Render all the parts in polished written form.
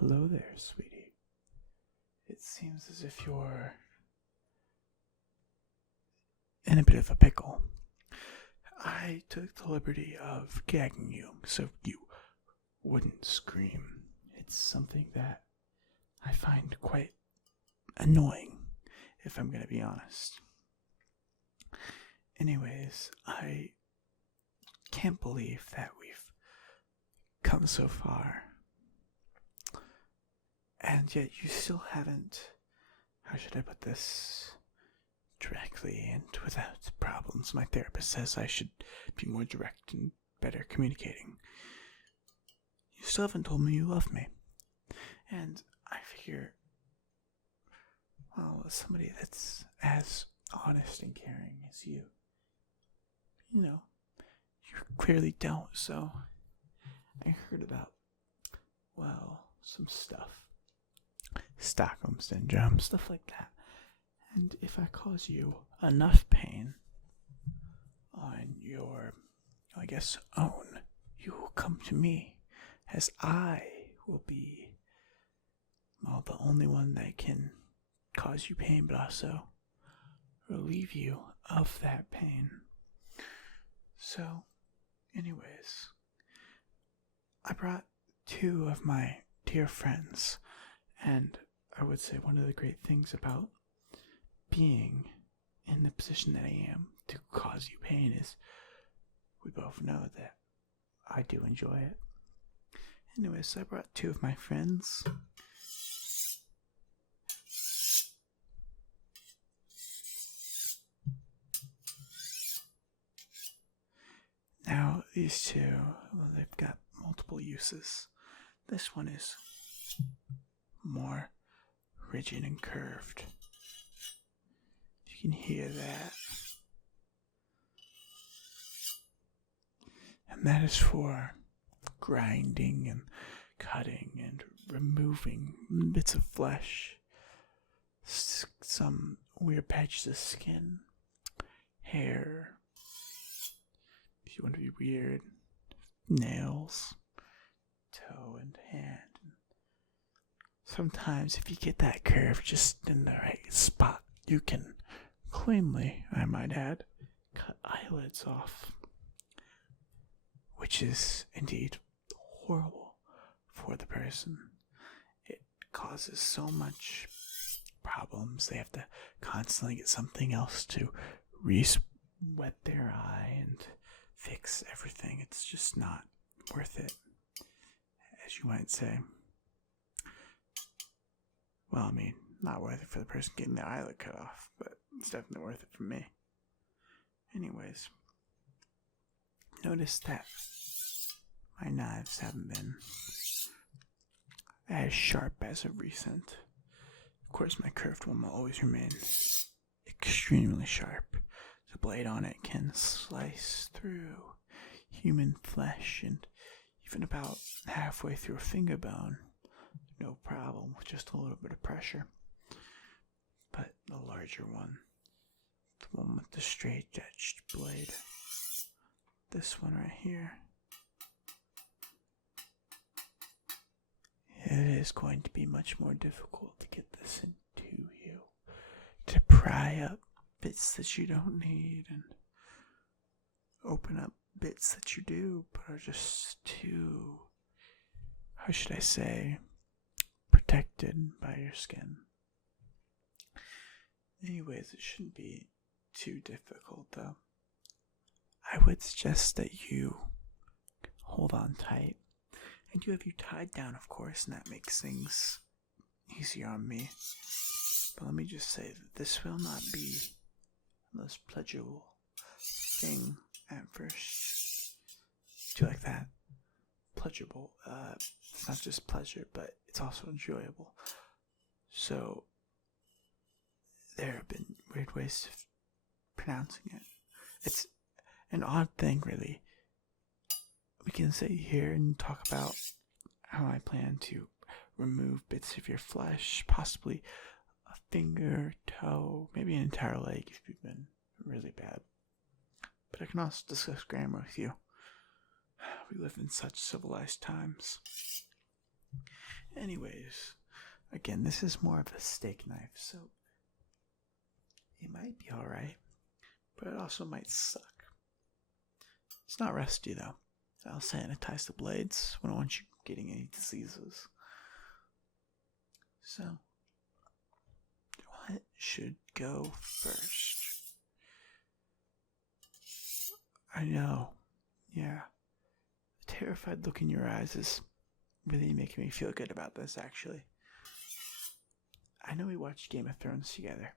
Hello there, sweetie. It seems as if you're in a bit of a pickle. I took the liberty of gagging you so you wouldn't scream. It's something that I find quite annoying, if I'm going to be honest. Anyways, I can't believe that we've come so far. And yet you still haven't, how should I put this directly and without problems? My therapist says I should be more direct and better communicating. You still haven't told me you love me. And I figure, well, as somebody that's as honest and caring as you clearly don't, so I heard about, well, some stuff. Stockholm Syndrome, stuff like that. And if I cause you enough pain on your, own, you will come to me, as I will be, well, the only one that can cause you pain, but also relieve you of that pain. So, anyways, I brought two of my dear friends, and I would say one of the great things about being in the position that I am to cause you pain is we both know that I do enjoy it. Anyways, so I brought two of my friends. Now, these two, well, they've got multiple uses. This one is more rigid and curved. You can hear that. And that is for grinding and cutting and removing bits of flesh, some weird patches of skin, hair, if you want to be weird, nails, toe and hand. Sometimes if you get that curve just in the right spot, you can cleanly, I might add, cut eyelids off, which is indeed horrible for the person. It causes so much problems. They have to constantly get something else to wet their eye and fix everything. It's just not worth it, as you might say. Well, I mean, not worth it for the person getting their eyelid cut off, but it's definitely worth it for me. Anyways, notice that my knives haven't been as sharp as of recent. Of course, my curved one will always remain extremely sharp. The blade on it can slice through human flesh and even about halfway through a finger bone. No problem with just a little bit of pressure. But the larger one, the one with the straight edged blade, this one right here, it is going to be much more difficult to get this into you, to pry up bits that you don't need and open up bits that you do but are just too, how should I say, protected by your skin. Anyways, it shouldn't be too difficult though. I would suggest that you hold on tight. I do have you tied down, of course, and that makes things easier on me. But let me just say that this will not be the most pleasurable thing at first. Do you like that? Pleasurable. It's not just pleasure, but it's also enjoyable. So, there have been weird ways of pronouncing it. It's an odd thing, really. We can sit here and talk about how I plan to remove bits of your flesh, possibly a finger, toe, maybe an entire leg if you've been really bad. But I can also discuss grammar with you. We live in such civilized times. Anyways, again, this is more of a steak knife, so it might be alright, but it also might suck. It's not rusty though. I'll sanitize the blades. We don't want you getting any diseases. So, what should go first? I know, yeah. The terrified look in your eyes is really making me feel good about this, actually. I know we watched Game of Thrones together.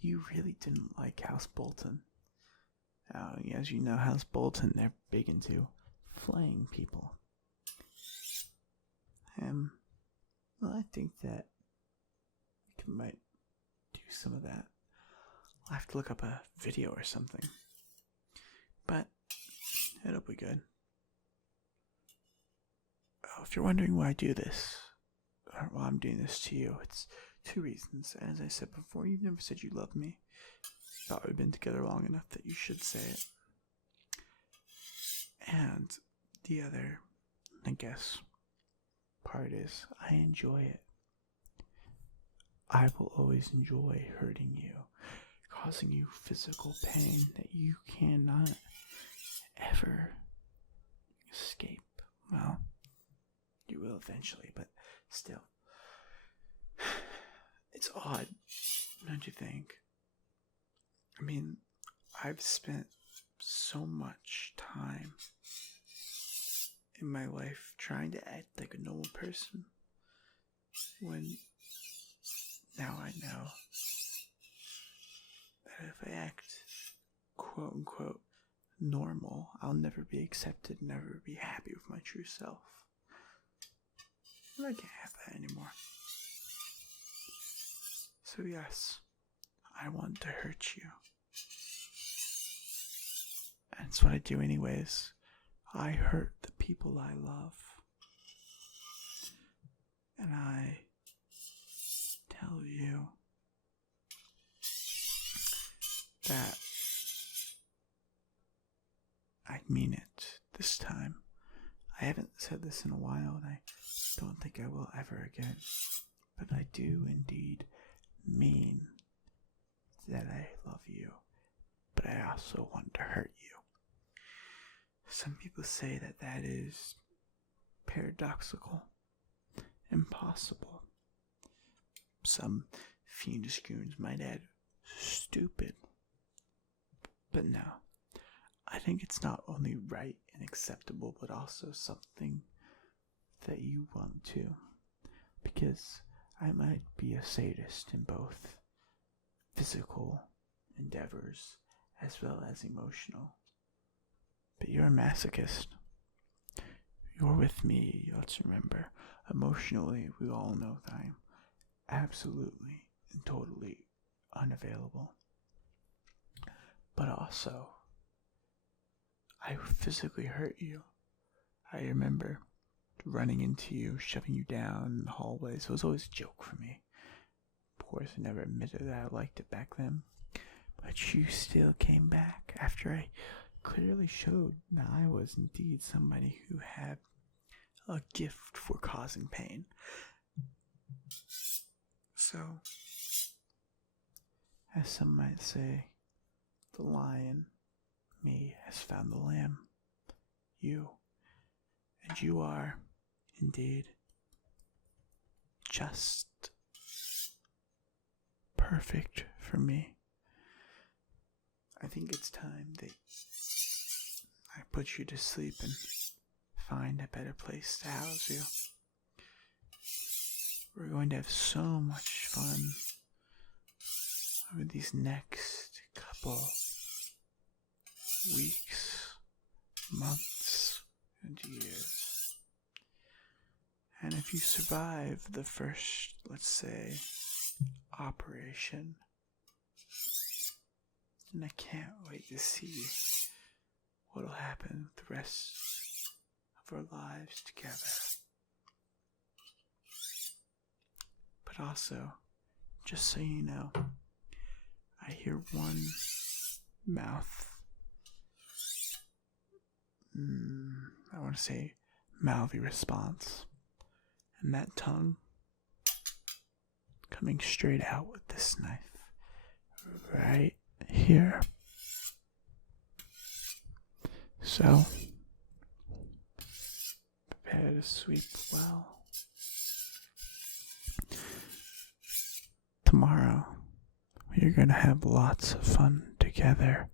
You really didn't like House Bolton. As you know, House Bolton, they're big into flaying people. Well, I think that we might do some of that. I'll have to look up a video or something. But it'll be good. Oh, if you're wondering why I do this, or why I'm doing this to you, it's two reasons. As I said before, you've never said you love me. Thought we've been together long enough that you should say it. And the other, I guess, part is I enjoy it. I will always enjoy hurting you, causing you physical pain that you cannot ever escape. Well, you will eventually, but still. It's odd, don't you think? I mean, I've spent so much time in my life trying to act like a normal person when now I know that if I act quote unquote normal, I'll never be accepted, never be happy with my true self. And I can't have that anymore. So yes, I want to hurt you. And it's what I do anyways. I hurt the people I love. And I tell you that I mean it this time. I haven't said this in a while, and I don't think I will ever again. But I do indeed mean that I love you, but I also want to hurt you. Some people say that that is paradoxical, impossible. Some fiendish goons might add stupid. But no, I think it's not only right and acceptable, but also something that you want to. Because I might be a sadist in both physical endeavors as well as emotional. But you're a masochist. You're with me, let's remember. Emotionally, we all know that I'm absolutely and totally unavailable. But also, I physically hurt you. I remember running into you, shoving you down in the hallways. It was always a joke for me. Of course, I never admitted that I liked it back then. But you still came back after I clearly showed that I was indeed somebody who had a gift for causing pain. So, as some might say, the lion, me, has found the lamb. You. And you are, indeed, just perfect for me. I think it's time that I put you to sleep and find a better place to house you. We're going to have so much fun over these next couple weeks, months, and years. And if you survive the first, let's say, operation, then I can't wait to see what'll happen with the rest of our lives together. But also, just so you know, I hear one mouth, I want to say mouthy response. And that tongue coming straight out with this knife right here. So, prepare to sweep well. Tomorrow, we are going to have lots of fun together.